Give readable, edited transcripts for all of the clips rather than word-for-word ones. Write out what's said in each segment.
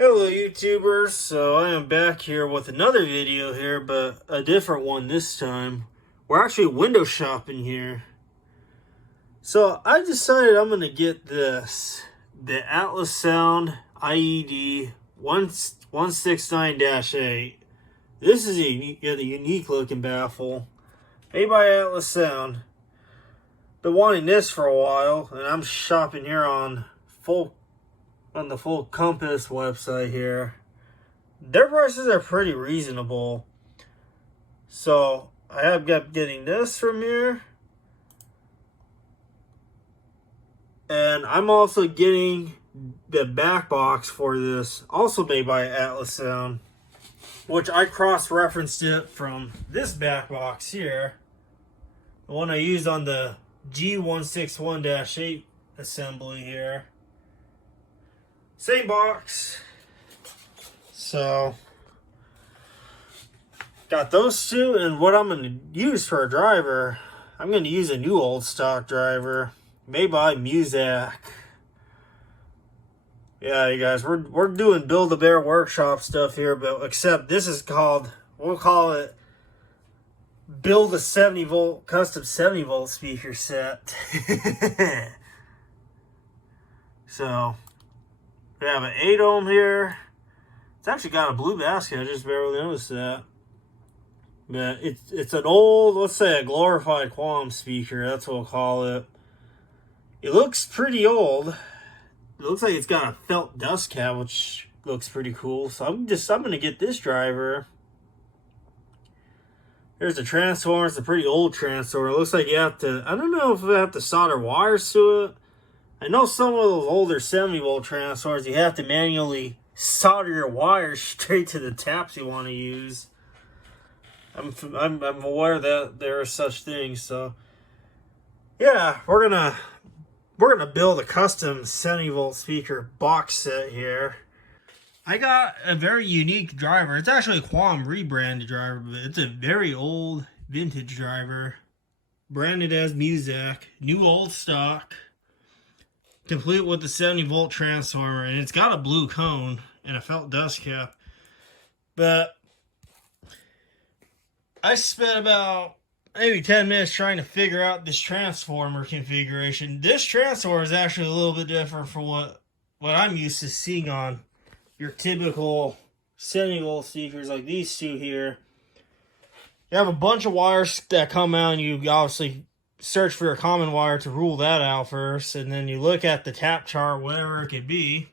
Hello YouTubers, so I am back here with another video here, but a different one this time. We're actually window shopping here. So I decided I'm going to get this, the Atlas Sound IED 169-8. This is a unique looking baffle, made by Atlas Sound. Been wanting this for a while, and I'm shopping here on the Full Compass website here. Their prices are pretty reasonable. So I have got getting this from here. And I'm also getting the back box for this, also made by Atlas Sound, which I cross-referenced it from this back box here. The one I used on the G161-8 assembly here. Same box. So got those two, and what I'm going to use for a driver, I'm going to use a new old stock driver made by Muzak. Yeah, you guys, we're doing Build-A-Bear workshop stuff here, but except this is called, we'll call it Build a 70 volt custom 70 volt speaker set. So we have an 8 ohm here. It's actually got a blue basket. I just barely noticed that. But it's an old, let's say a glorified Qualm speaker. That's what we'll call it. It looks pretty old. It looks like it's got a felt dust cap, which looks pretty cool. So I'm going to get this driver. There's the transformer. It's a pretty old transformer. It looks like you have to, I don't know if you have to solder wires to it. I know some of those older 70 volt transformers, you have to manually solder your wires straight to the taps you want to use. I'm aware that there are such things. So yeah, we're gonna build a custom 70 volt speaker box set here. I got a very unique driver. It's actually a Qualm rebranded driver, but it's a very old vintage driver, branded as Muzak, new old stock, complete with the 70 volt transformer, and it's got a blue cone and a felt dust cap. But I spent about maybe 10 minutes trying to figure out this transformer configuration. This transformer is actually a little bit different from what I'm used to seeing on your typical 70 volt speakers like these two here. You have a bunch of wires that come out, and you obviously search for a common wire to rule that out first, and then you look at the tap chart, whatever it could be,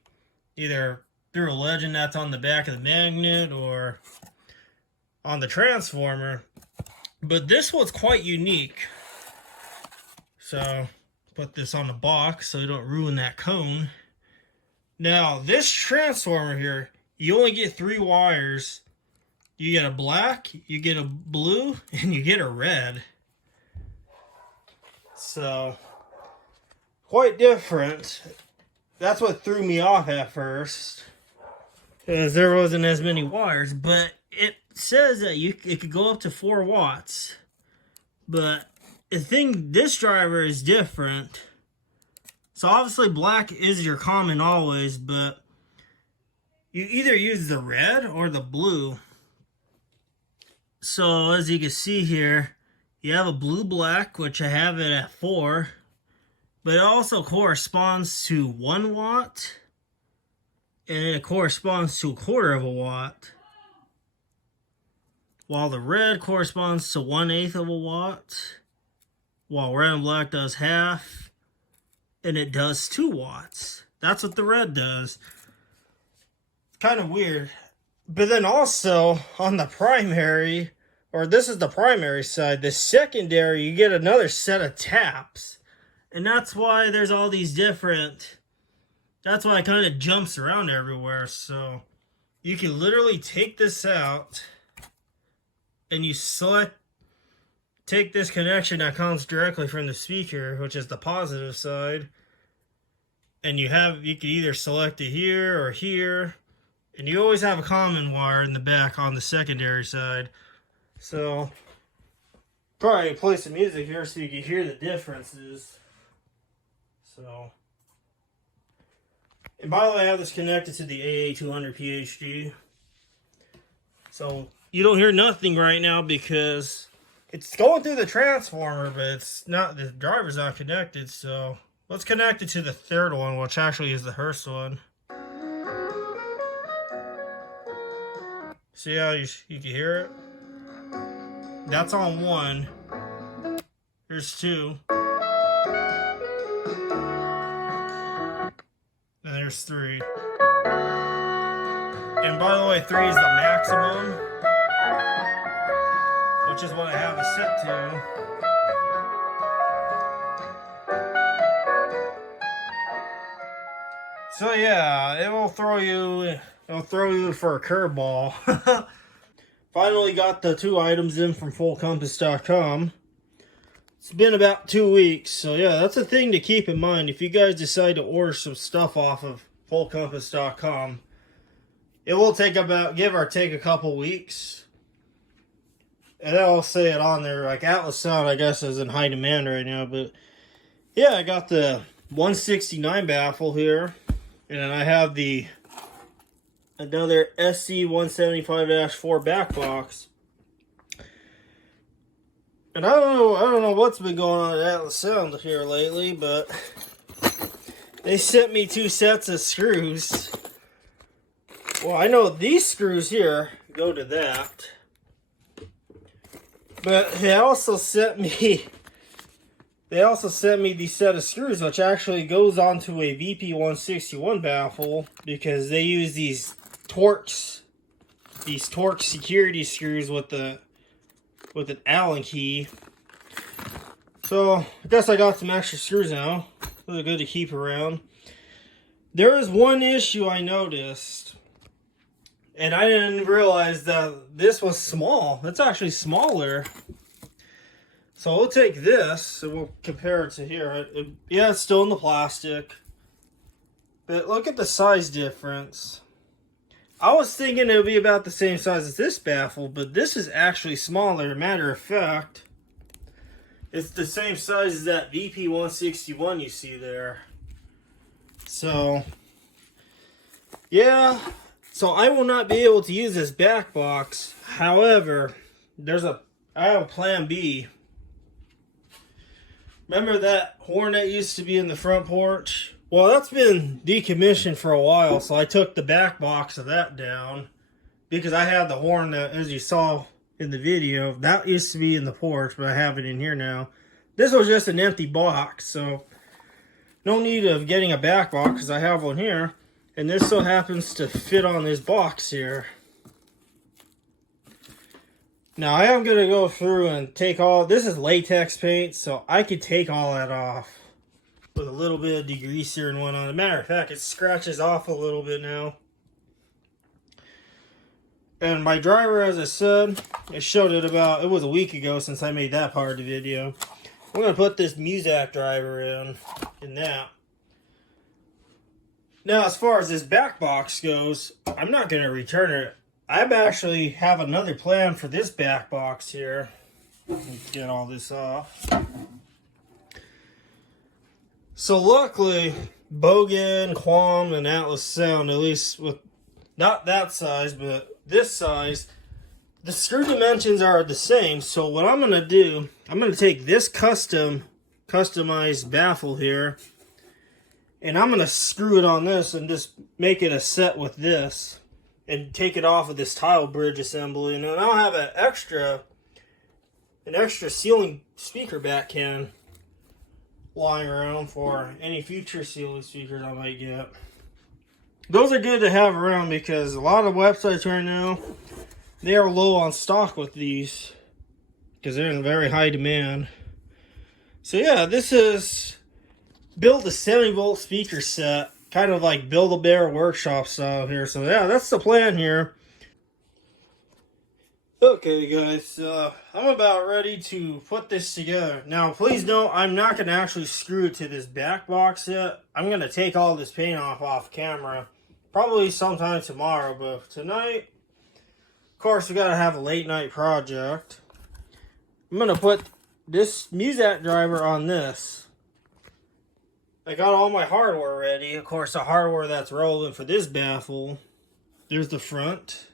either through a legend that's on the back of the magnet or on the transformer. But this one's quite unique. So put this on the box so you don't ruin that cone. Now this transformer here, you only get 3 wires. You get a black, you get a blue, and you get a red. So quite different. That's what threw me off at first, because there wasn't as many wires. But it says that it could go up to 4 watts. But the thing, this driver is different. So obviously black is your common always, but you either use the red or the blue. So as you can see here, you have a blue-black, which I have it at 4. But it also corresponds to 1 watt. And it corresponds to 1/4 of a watt. While the red corresponds to 1/8 of a watt. While red and black does half. And it does 2 watts. That's what the red does. It's kind of weird. But then also, on the primary, or this is the primary side, the secondary, you get another set of taps. And that's why there's all these different, that's why it kind of jumps around everywhere. So you can literally take this out, and you take this connection that comes directly from the speaker, which is the positive side, and you can either select it here or here, and you always have a common wire in the back on the secondary side. So probably play some music here so you can hear the differences. So And by the way, I have this connected to the AA200 PhD. So you don't hear nothing right now because it's going through the transformer, but it's not, the driver's not connected. So let's connect it to the third one, which actually is the Hearst one. See how you can hear it? That's on one. There's two. And there's three. And by the way, 3 is the maximum, which is what I have it set to. So yeah, it'll throw you for a curveball. Finally got the 2 items in from fullcompass.com. It's been about 2 weeks, so yeah, that's a thing to keep in mind. If you guys decide to order some stuff off of fullcompass.com, it will take give or take a couple weeks. And I'll say it on there, like Atlas Sound, I guess, is in high demand right now. But yeah, I got the 169 baffle here. And then I have another SC175-4 back box. And I don't know what's been going on at Atlas Sound here lately, but they sent me 2 sets of screws. Well, I know these screws here go to that. But they also sent me the set of screws, which actually goes onto a VP161 baffle, because they use these Torx security screws with an Allen key. So I guess I got some extra screws now. Those are good to keep around. There is one issue I noticed, and I didn't realize that this was small. It's actually smaller. So we'll take this and we'll compare it to here. Yeah, it's still in the plastic. But look at the size difference. I was thinking it would be about the same size as this baffle, but this is actually smaller. Matter of fact, it's the same size as that VP161 you see there. So, yeah. So I will not be able to use this back box. However, I have a plan B. Remember that horn that used to be in the front porch? Well, that's been decommissioned for a while, so I took the back box of that down, because I had the horn that, as you saw in the video, that used to be in the porch, but I have it in here now. This was just an empty box, so no need of getting a back box, because I have one here, and this so happens to fit on this box here. Now, I am going to go through and take this is latex paint, so I could take all that off with a little bit of degreaser and whatnot. As a matter of fact, it scratches off a little bit now. And my driver, as I said, I showed it was a week ago since I made that part of the video. I'm going to put this Muzak driver in that. Now, as far as this back box goes, I'm not going to return it. I actually have another plan for this back box here. Let's get all this off. So luckily, Bogan, Quam, and Atlas Sound, at least with not that size, but this size, the screw dimensions are the same. So what I'm going to do, I'm going to take this customized baffle here, and I'm going to screw it on this and just make it a set with this. And take it off of this tile bridge assembly, and then I'll have an extra ceiling speaker back can lying around for any future ceiling speakers I might get. Those are good to have around because a lot of websites right now, they are low on stock with these because they're in very high demand. So yeah, this is build a 70-volt speaker set. Kind of like Build-A-Bear workshop style here. So yeah, that's the plan here. Okay guys, I'm about ready to put this together. Now please note, I'm not going to actually screw it to this back box yet. I'm going to take all this paint off camera. Probably sometime tomorrow, but tonight, of course, we got to have a late night project. I'm going to put this Muzak driver on this. I got all my hardware ready. Of course, the hardware that's relevant for this baffle. There's the front.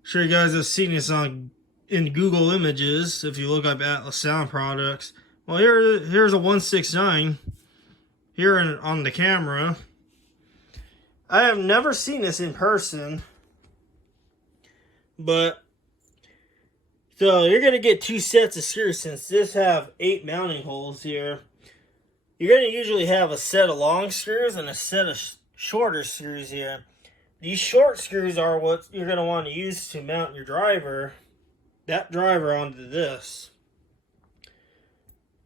I'm sure you guys have seen this in Google Images if you look up Atlas Sound products. Well, here's a 169 here on the camera. I have never seen this in person, but so you're gonna get 2 sets of screws since this have 8 mounting holes here. You're gonna usually have a set of long screws and a set of shorter screws here. These short screws are what you're gonna want to use to mount your driver, that driver onto this.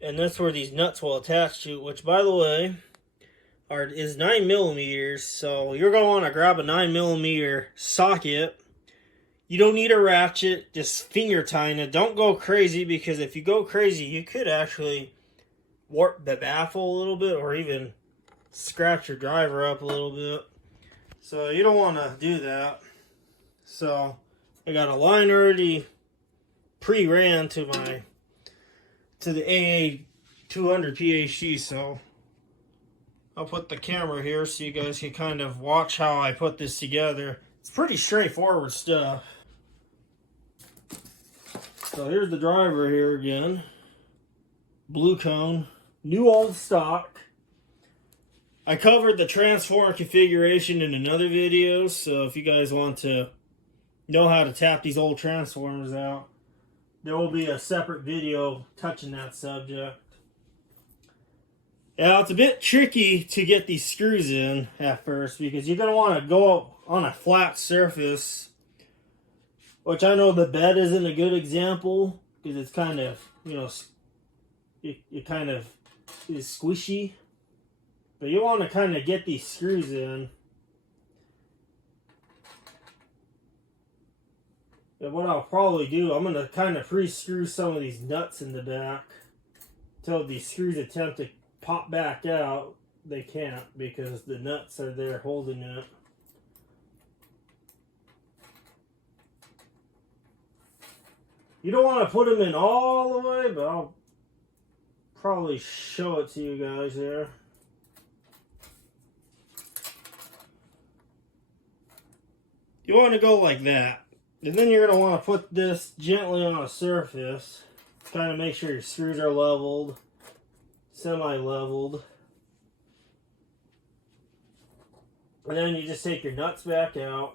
And that's where these nuts will attach to, which by the way is 9 millimeters. So you're going to want to grab a 9 millimeter socket. You don't need a ratchet, just finger tying it. Don't go crazy, because if you go crazy, you could actually warp the baffle a little bit or even scratch your driver up a little bit. So you don't want to do that. So I got a line already pre-ran to the AA 200 PhD, so I'll put the camera here so you guys can kind of watch how I put this together. It's pretty straightforward stuff. So here's the driver here again. Blue cone, new old stock. I covered the transformer configuration in another video, so if you guys want to know how to tap these old transformers out, there will be a separate video touching that subject. Now, it's a bit tricky to get these screws in at first, because you're going to want to go on a flat surface, which I know the bed isn't a good example, because it's kind of, you know, it kind of is squishy. But you want to kind of get these screws in. And what I'll probably do, I'm going to kind of pre-screw some of these nuts in the back until these screws attempt to pop back out. They can't, because the nuts are there holding it. You don't want to put them in all the way, but I'll probably show it to you guys here. You want to go like that. And then you're going to want to put this gently on a surface. Kind of make sure your screws are leveled, semi-leveled. And then you just take your nuts back out.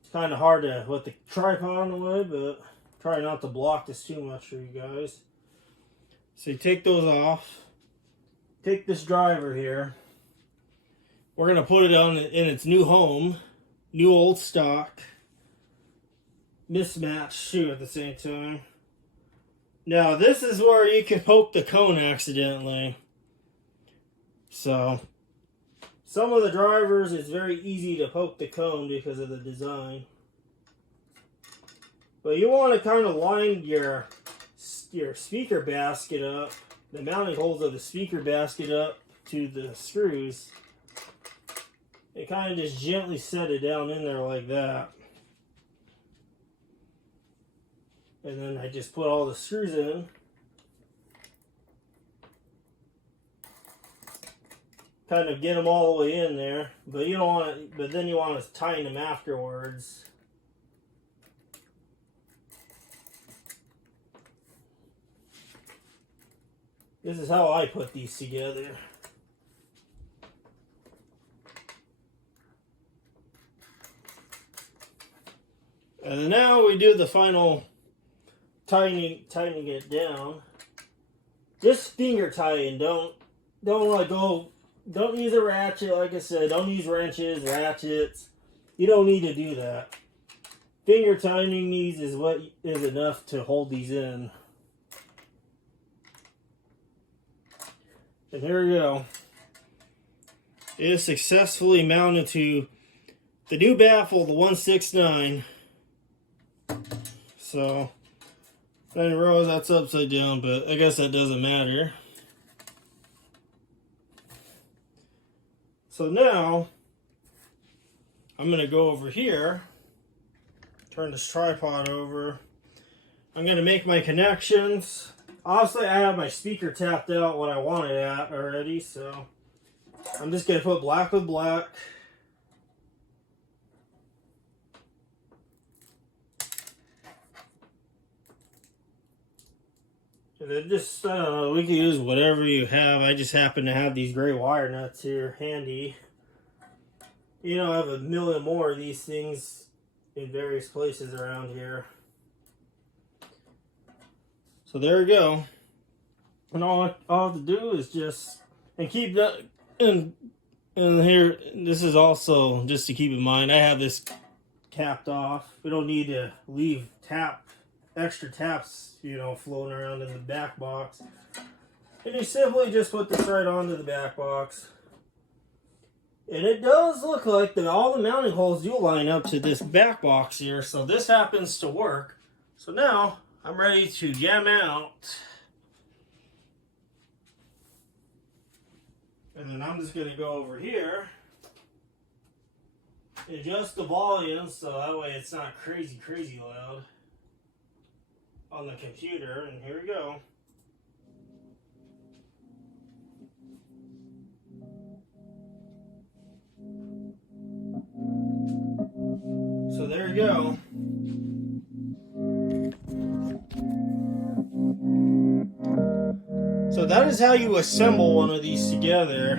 It's kind of hard to with the tripod in the way, but try not to block this too much for you guys. So you take those off. Take this driver here. We're going to put it on in its new home. New old stock. Mismatched too at the same time. Now this is where you can poke the cone accidentally. So some of the drivers, it's very easy to poke the cone because of the design. But you want to kind of line your speaker basket up, the mounting holes of the speaker basket up to the screws. And kind of just gently set it down in there like that. And then I just put all the screws in. Kind of get them all the way in there, but you don't want to. But then you want to tighten them afterwards. This is how I put these together. And then now we do the final tightening it down. Just finger tighten. Don't let go. Don't use a ratchet. Like I said, don't use wrenches, ratchets. You don't need to do that. Finger tightening these is what is enough to hold these in. And here we go. It is successfully mounted to the new baffle, the 169. So, I didn't realize that's upside down, but I guess that doesn't matter. So now, I'm going to go over here, turn this tripod over. I'm going to make my connections. Obviously, I have my speaker tapped out what I want it at already, so I'm just going to put black with black. And then just, I don't know, we can use whatever you have. I just happen to have these gray wire nuts here handy. You know, I have a million more of these things in various places around here. So there we go. And all I have to do is just, and keep that, and here, this is also, just to keep in mind, I have this capped off. We don't need to leave extra taps, you know, floating around in the back box. And you simply just put this right onto the back box. And it does look like that all the mounting holes do line up to this back box here, so this happens to work. So now, I'm ready to jam out. And then I'm just going to go over here, adjust the volume so that way it's not crazy loud on the computer, and here we go. So there you go. So that is how you assemble one of these together.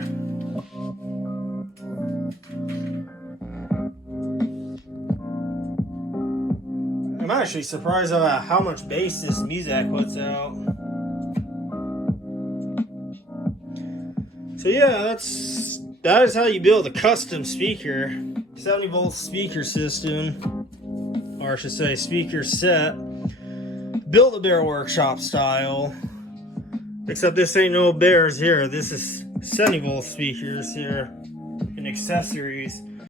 I'm actually surprised about how much bass this Muzak puts out. So yeah, that is how you build a custom speaker. 70-volt speaker system, or I should say speaker set. Build-A-Bear workshop style. Except this ain't no bears here. This is 70-volt speakers here and accessories.